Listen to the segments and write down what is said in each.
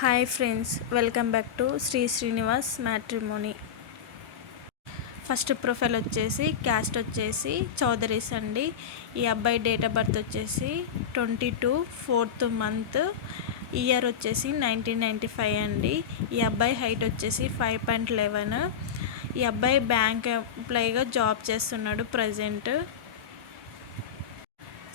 Hi friends, welcome back to Sri Srinivas matrimony. First profile వచ్చేసి caste వచ్చేసి చౌదరీస్ అండి. ఈ అబ్బాయి డేట్ ఆఫ్ బర్త్ వచ్చేసి 22/4 ఇయర్ వచ్చేసి 1995 అండి. ఈ అబ్బాయి హైట్ వచ్చేసి 5.11. ఈ అబ్బాయి బ్యాంక్ ఎంప్లాయీగా జాబ్ చేస్తున్నాడు ప్రజెంట్.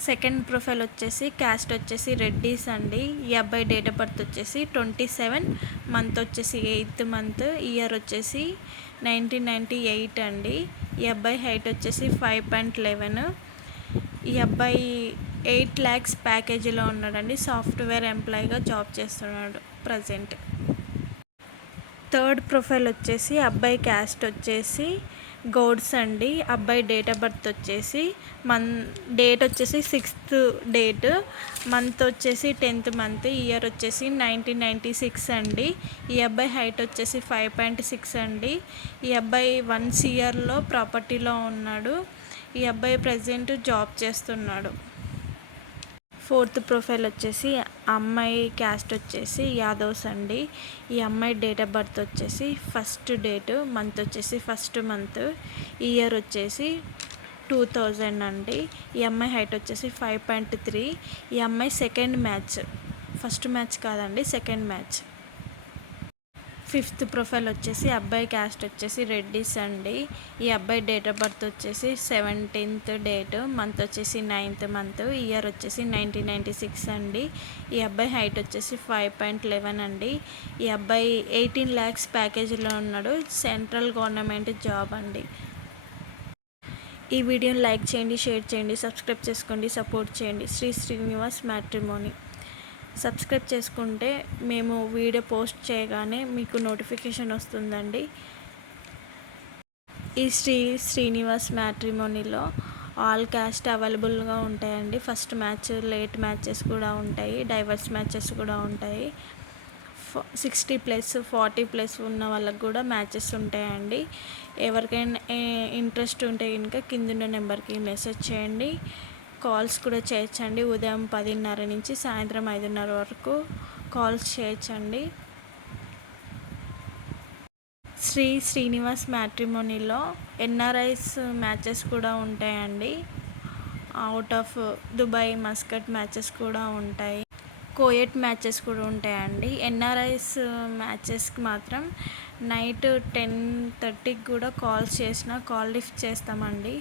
సెకండ్ ప్రొఫైల్ వచ్చేసి క్యాస్ట్ వచ్చేసి రెడ్డీస్ అండి. ఈ అబ్బాయి డేట్ ఆఫ్ బర్త్ వచ్చేసి 27, మంత్ వచ్చేసి 8th, ఇయర్ వచ్చేసి 1998 అండి. ఈ అబ్బాయి హైట్ వచ్చేసి 5.11. ఈ అబ్బాయి 8 lakhs ప్యాకేజీలో ఉన్నాడండి. సాఫ్ట్వేర్ ఎంప్లాయీగా జాబ్ చేస్తున్నాడు ప్రజెంట్. థర్డ్ ప్రొఫైల్ వచ్చేసి అబ్బాయి క్యాస్ట్ వచ్చేసి గౌడ్స్ అండి. అబ్బాయి డేట్ ఆఫ్ బర్త్ వచ్చేసి డేట్ వచ్చేసి 6th, మంత్ వచ్చేసి 10th, ఇయర్ వచ్చేసి 1996 అండి. ఈ అబ్బాయి హైట్ వచ్చేసి 5.6 అండి. ఈ అబ్బాయి 1 yearలో ప్రాపర్టీలో ఉన్నాడు. ఈ అబ్బాయి ప్రజెంట్ జాబ్ చేస్తున్నాడు. ఫోర్త్ ప్రొఫైల్ వచ్చేసి అమ్మాయి క్యాస్ట్ వచ్చేసి యాదవ్స్ అండి. ఈ అమ్మాయి డేట్ ఆఫ్ బర్త్ వచ్చేసి 1st, మంత్ వచ్చేసి 1st, ఇయర్ వచ్చేసి 2000 అండి. ఈ అమ్మాయి హైట్ వచ్చేసి 5.3. ఈ అమ్మాయి సెకండ్ మ్యాచ్, ఫస్ట్ మ్యాచ్ కాదండి, సెకండ్ మ్యాచ్. ఫిఫ్త్ ప్రొఫైల్ వచ్చేసి అబ్బాయి క్యాస్ట్ వచ్చేసి రెడ్డిస్ అండి. ఈ అబ్బాయి డేట్ ఆఫ్ బర్త్ వచ్చేసి 17th, మంత్ వచ్చేసి 9th, ఇయర్ వచ్చేసి 1996 అండి. ఈ అబ్బాయి హైట్ వచ్చేసి 5.11 అండి. ఈ అబ్బాయి 18 lakhs ప్యాకేజీలో ఉన్నాడు. సెంట్రల్ గవర్నమెంట్ జాబ్ అండి. ఈ వీడియోని లైక్ చేయండి, షేర్ చేయండి, సబ్స్క్రైబ్ చేసుకోండి, సపోర్ట్ చేయండి. శ్రీ శ్రీనివాస్ మ్యాట్రిమోనీ. సబ్స్క్రైబ్ చేసుకుంటే మేము వీడియో పోస్ట్ చేయగానే మీకు నోటిఫికేషన్ వస్తుందండి. ఈ శ్రీనివాస్ మ్యాట్రిమోనీలో ఆల్ క్యాస్ట్ అవైలబుల్గా ఉంటాయండి. ఫస్ట్ మ్యాచ్, లేట్ మ్యాచెస్ కూడా ఉంటాయి, డైవర్స్ మ్యాచెస్ కూడా ఉంటాయి. 60+, 40+ ఉన్న వాళ్ళకి కూడా మ్యాచెస్ ఉంటాయండి. ఎవరికైనా ఇంట్రెస్ట్ ఉంటే కనుక కిందున్న నెంబర్కి మెసేజ్ చేయండి. కాల్స్ కూడా చేయొచ్చండి. ఉదయం 10:30 నుంచి సాయంత్రం 5:30 వరకు కాల్స్ చేయొచ్చండి. శ్రీనివాస్ మ్యాట్రిమోనీలో ఎన్ఆర్ఐస్ మ్యాచెస్ కూడా ఉంటాయండి. Out of Dubai, Muscat matches కూడా ఉంటాయి. కోయట్ మ్యాచెస్ కూడా ఉంటాయండి. ఎన్ఆర్ఐస్ మ్యాచెస్కి మాత్రం నైట్ 10:30కి కూడా కాల్స్ చేసినా కాల్ లిఫ్ట్ చేస్తామండి.